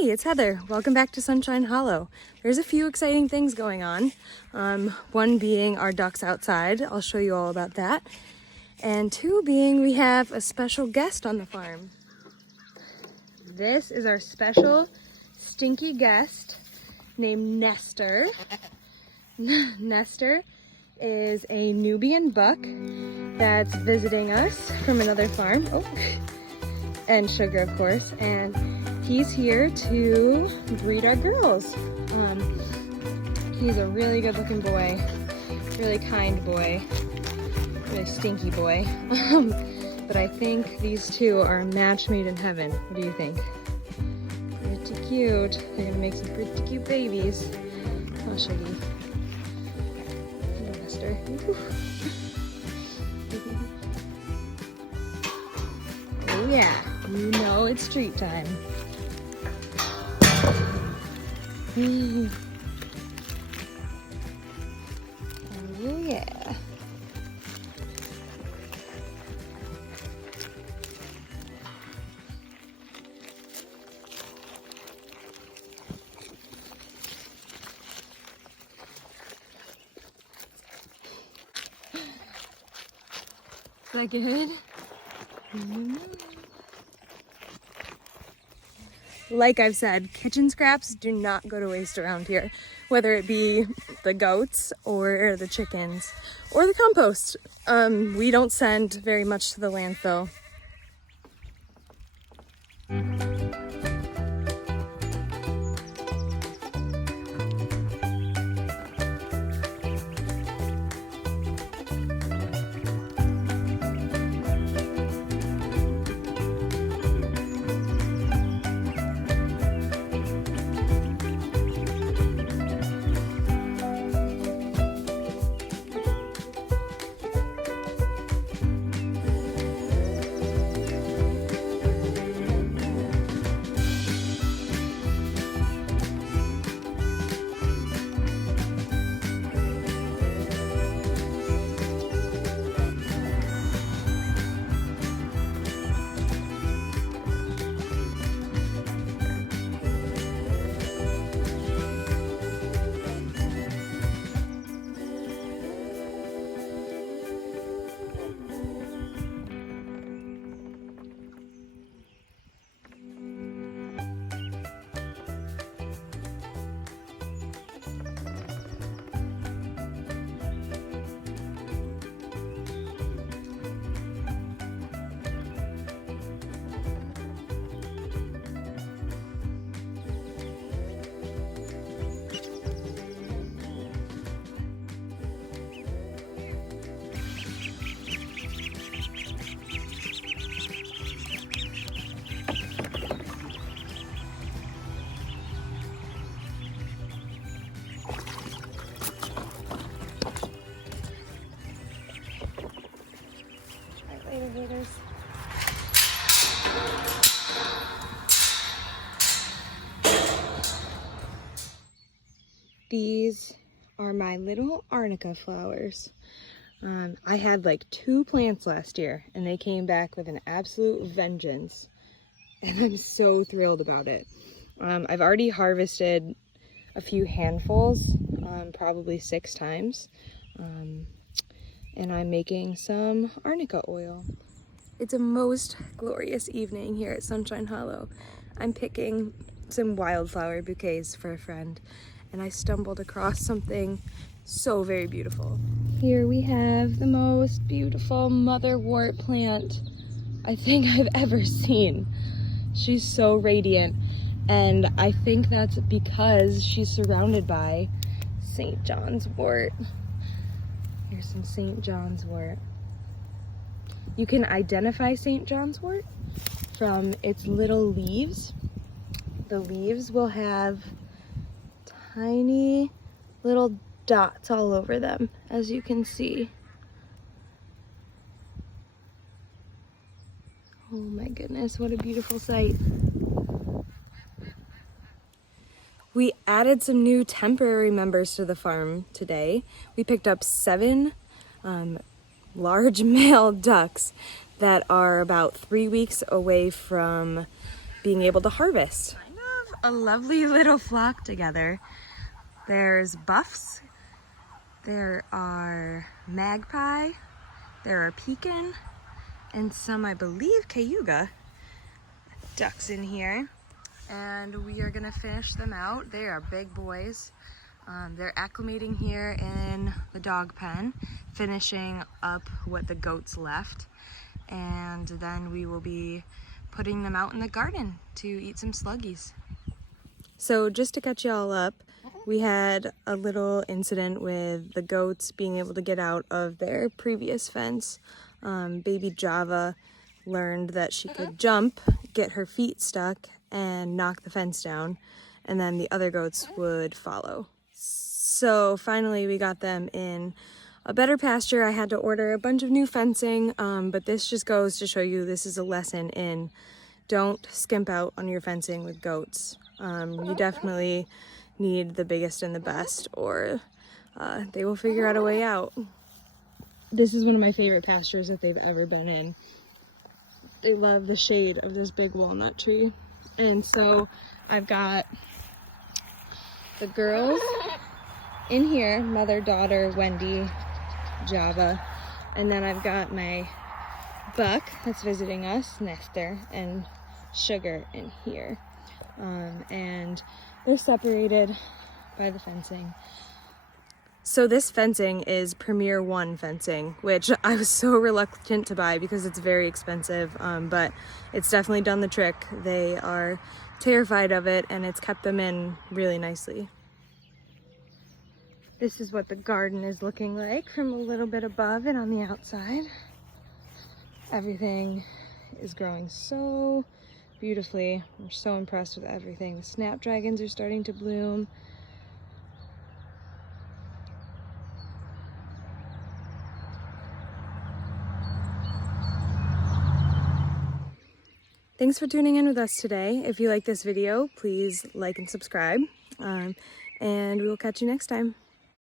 Hey, it's Heather. Welcome back to Sunshine Hollow. There's a few exciting things going on. One being our ducks outside. I'll show you all about that. And two being we have a special guest on the farm. This is our special stinky guest named Nestor. Nestor is a Nubian buck that's visiting us from another farm. Oh, and Sugar, of course. And he's here to breed our girls. He's a really good looking boy, really kind boy, really stinky boy. But I think these two are a match made in heaven. What do you think? Pretty cute. They're gonna make some pretty cute babies. I'll show you. Nestor. Oh yeah, you know it's treat time. Oh yeah. Is that good? Like I've said, kitchen scraps do not go to waste around here, whether it be the goats or the chickens or the compost. We don't send very much to the landfill. Later, haters. These are my little arnica flowers. I had like 2 plants last year and they came back with an absolute vengeance. And I'm so thrilled about it. I've already harvested a few handfuls, probably 6 times. And I'm making some arnica oil. It's a most glorious evening here at Sunshine Hollow. I'm picking some wildflower bouquets for a friend, and I stumbled across something so very beautiful. Here we have the most beautiful motherwort plant I think I've ever seen. She's so radiant, and I think that's because she's surrounded by St. John's wort. Here's some St. John's wort. You can identify St. John's wort from its little leaves. The leaves will have tiny little dots all over them, as you can see. Oh my goodness, what a beautiful sight. We added some new temporary members to the farm today. We picked up 7 large male ducks that are about 3 weeks away from being able to harvest. a lovely little flock together. There's buffs, there are magpie, there are pekin, and some, I believe, cayuga ducks in here. And we are gonna finish them out. They are big boys. They're acclimating here in the dog pen, finishing up what the goats left. And then we will be putting them out in the garden to eat some sluggies. So just to catch you all up, we had a little incident with the goats being able to get out of their previous fence. Baby Java learned that she could jump, get her feet stuck, and knock the fence down, and then the other goats would follow. So finally we got them in a better pasture. I had to order a bunch of new fencing, but this just goes to show you this is a lesson in don't skimp out on your fencing with goats. You definitely need the biggest and the best, or they will figure out a way out. This is one of my favorite pastures that they've ever been in. They love the shade of this big walnut tree. And so I've got the girls in here, mother, daughter, Wendy, Java, and then I've got my buck that's visiting us, Nestor, and Sugar in here. And they're separated by the fencing. So this fencing is Premier One fencing, which I was so reluctant to buy because it's very expensive, but it's definitely done the trick. They are terrified of it, and it's kept them in really nicely. This is what the garden is looking like from a little bit above and on the outside. Everything is growing so beautifully. I'm so impressed with everything. The snapdragons are starting to bloom. Thanks for tuning in with us today. If you like this video, please like and subscribe, and we will catch you next time.